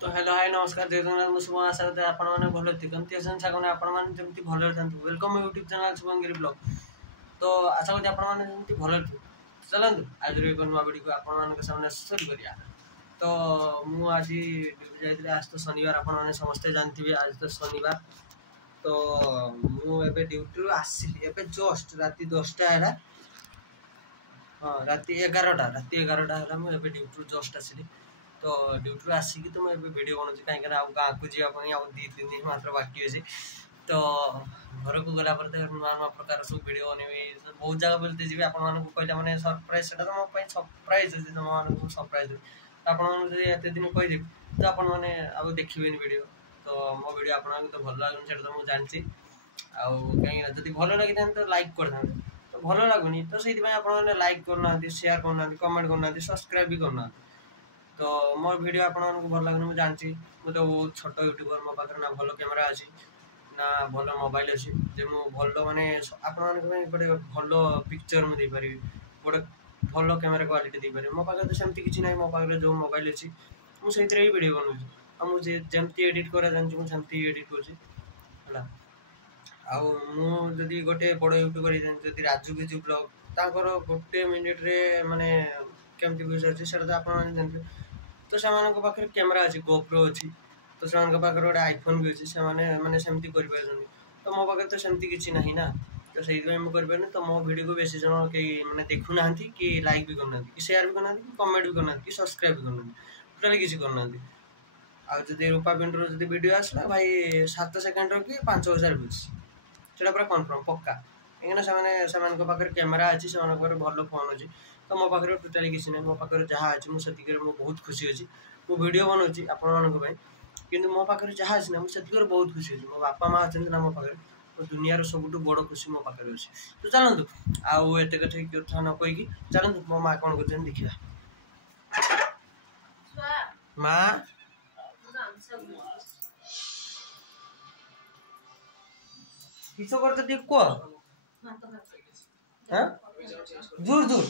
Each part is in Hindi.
तो हेलो हाय नमस्कार जय जगन्नाथ मुझे शुभ आशा करते आपण मैंने भल थी कमती अच्छे सागर आपण मैंने जमी भले था वेलकम यूट्यूब चैनल शुभंगिरी ब्लॉग। तो आशा करते आपण मैंने जमी भले थी चलते आज एक नुआ वीडियो आपण सामने शुरू करिया। तो मुझे आज ड्यूटी जाइए आज तो शनिवार आपण मैंने समस्ते जानते आज तो शनिवार। तो मुझे ड्यूटी आसली एवं जस्ट राति 10टा है हाँ राति 11टा है मुझे ड्यूटी जस्ट आसली। तो ड्यूटी आसिकी तो मुझे वीडियो बनाऊँ कहीं गाँव को जावाई आ 2-3 दिन मात्र बाकी अच्छे। तो घर को गला नुआ नुआ प्रकार सब वीडियो बनैबी बहुत जगह बोलते जी आप कहला मैंने सरप्राइज से तो मो सरप्राइज अच्छे तुम सरप्राइज आपत दिन कहीदेवी तो आप देखिए वीडियो। तो मो वीडियो आपको तो भल लगुनि से तो मुझे जानी कहीं जब भल लगी तो लाइक कर तो भल लगुनि तो से लाइक करना शेयर करना कमेंट करना सब्सक्राइब भी करना। तो मो वीडियो आपको भल लगुनि मुझे जानी मुझे तो बहुत छोट यूट्यूबर मो पाखे ना भल कैमेरा अच्छी ना भल मोबाइल अच्छी जे मु भल माने गोटे भल पिक्चर मुझे देपारि गोटे भल कैमेरा क्वालिटी देपारि मो पाखे तो सेमती किसी ना मो पाखे जो मोबाइल अच्छी मुझे ही वीडियो बनाऊँ मुझे जमती एडिट करा जानची मुझे एडिट कर आदि गोटे बड़ यूट्यूबर जब राजू बिजू ब्लॉग तांकर गोटे मिनिट रे माने केमती व्यूज अच्छी से आप जानते। तो से पाखे कैमेरा अच्छी गोप्रो अच्छी तो से गोटे आईफोन भी अच्छी से मैंने सेमती कर तो मो पाखे तो सेमती किसी ना ना तो से मुझे तो मो वीडियो को बेसी जन कहीं मैंने देखुना कि लाइक भी करना कि शेयर भी करना कि कमेंट भी करना कि सब्सक्राइब भी करना टोटाली किसी करना। आदि रूपा पिंटर जो वीडियो आसला भाई 7 सेकेंड कि 5000 व्यूज से पूरा कन्फर्म पक्का कहीं से पाखे कैमेरा अच्छी से भल फोन अच्छी। तो मो पाखे टोटाली किसी ना मो पाखे जहाँ अच्छी मुझे बहुत खुशी अच्छी मु वीडियो बनाऊँगी आपण कि मो पाखे जहाँ अच्छी ना मुझे बहुत खुशी अच्छी मो बापा माँ अच्छा ना मो पाखे दुनिया सबुठ बड़ खुशी मो पाखे अच्छी। तो चलतु आउ एत कथा न कहीकि चलतु मो माँ कौन कर देखा माँ किस करते टे कह दूर दूर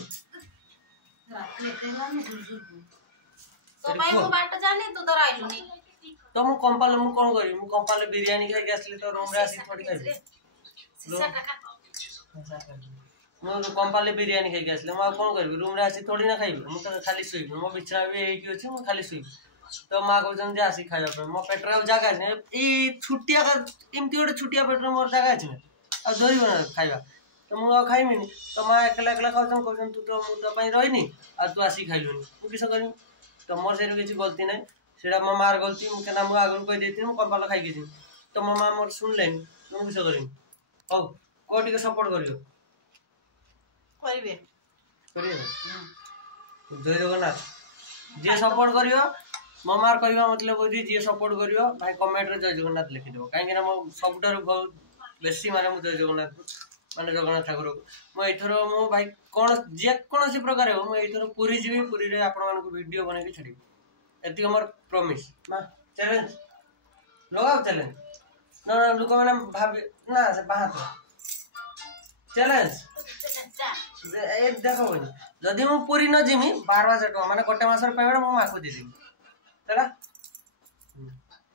तो मु कंपाल मु कौन करी मु कंपाल बिरयानी खाई आसली तो रूम रे आसी थोड़ी खाई मु कंपाल बिरयानी खाई आसली मु कौन करी रूम रे आसी थोड़ी ना खाइबी मु तो खाली सोइबी मो बिछा भी एकी अछि मु खाली सोइबी। तो माँ कहते जे आसी खाइबा मो पेटर जगह अच्छे ये छुट्टिया एमती गोटे छुट्टिया पेटर मोर जगह अच्छे आ धरब ना खाइबा तो मुझे खाइमिनी। तो माँ एकला एकला खाऊन कहते तू तो मुझे रही आ तू आसी खाइलुनि मुझे किस कर तो मोर से किसी गलती ना से मो मार गलती मुझे आगुरी कहीदे मुझे कंपाल खाई तो मो माँ मोर शुणिले मुझे किस कर हौ कौ टे सपोर्ट कर जय जगन्नाथ जी सपोर्ट कर मो मार कह मतलब कही जी सपोर्ट कर भाई कमेंट जय जगन्नाथ लिखिदेव कहीं मो सब बहुत बेसी माने जय जगन्नाथ माने जगन्नाथ ठाकुर को मुझर मो भाई कौन जेकोसी प्रकार हो मुझर पुरी जी पुरी रे आपण वीडियो बन छाड़ी एति मोर प्रॉमिस मां चैलेंज लगाओ चैलेंज ना लोक मैंने भावे ना से बात चैलेंज ए देखो जदि मु पुरी न जिमी 12,000 टका माने गोटे मासर पेमेंट मो मां को दे देबी तरा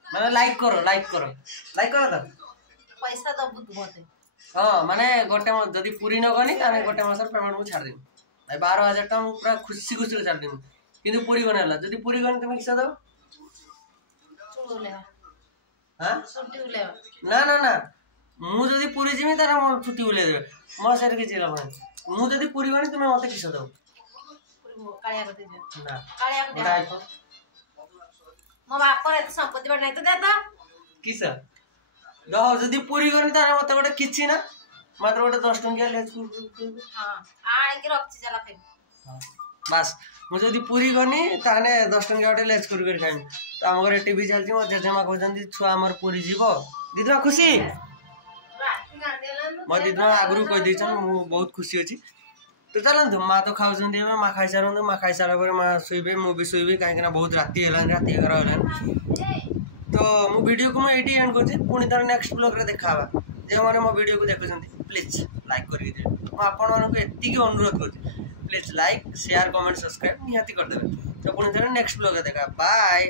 माने लाइक करो तो पैसा दबु मते हाँ माने गोटे जदि पूरी न गनी ताने गोटे मासर पेमेंट मु छाड़ देबी भाई 12,000 टका मु पूरा खुशी खुशी रे छाड़ देबी किंतु पूरी गनेला जदि पूरी गनी तुम किसा दब हां छुट्टी उले ना ना ना मु जदि पूरी जिमी ताने मो छुट्टी उले देबे मो सेर के जिला बने मु जदि पूरी गनी तुम मते किसा दब कालिया कते जे ना कालिया कते आईफोन मो बाप रे संपत्ति बड़ नै तो दे दो किसा दह जदि पूरी गनी ताने मते गोटे किछि ना मात्र गोटे 10 टंकिया लेच हां आणी के रखछि चला खाइ हां बस मुझे जदि पूरी गनी ताने 10 टंकिया गोटे लेच कर खाइम। तो आम घर टीवी चलती मो जेजेमा कहते छुआ आमर पूरी जीव दीदी खुशी मो दीदी आगुरी कहीदे बहुत खुशी अच्छी। तो चलते माँ तो खाऊँ माँ खाई सारूँ माँ खाई सारा माँ शोबे मुझे शुबी कहीं बहुत राति राति 11 है। तो मो वीडियो को मुझे एंड कर पुणी थर नेक्स्ट ब्लॉग रे देखा जो मैंने मो वीडियो को देखुं प्लीज लाइक कर आपको अनुरोध कर please like share comment subscribe निहाती करदे। तो पुणी थर नेक्स्ट ब्लॉग देखा बाय।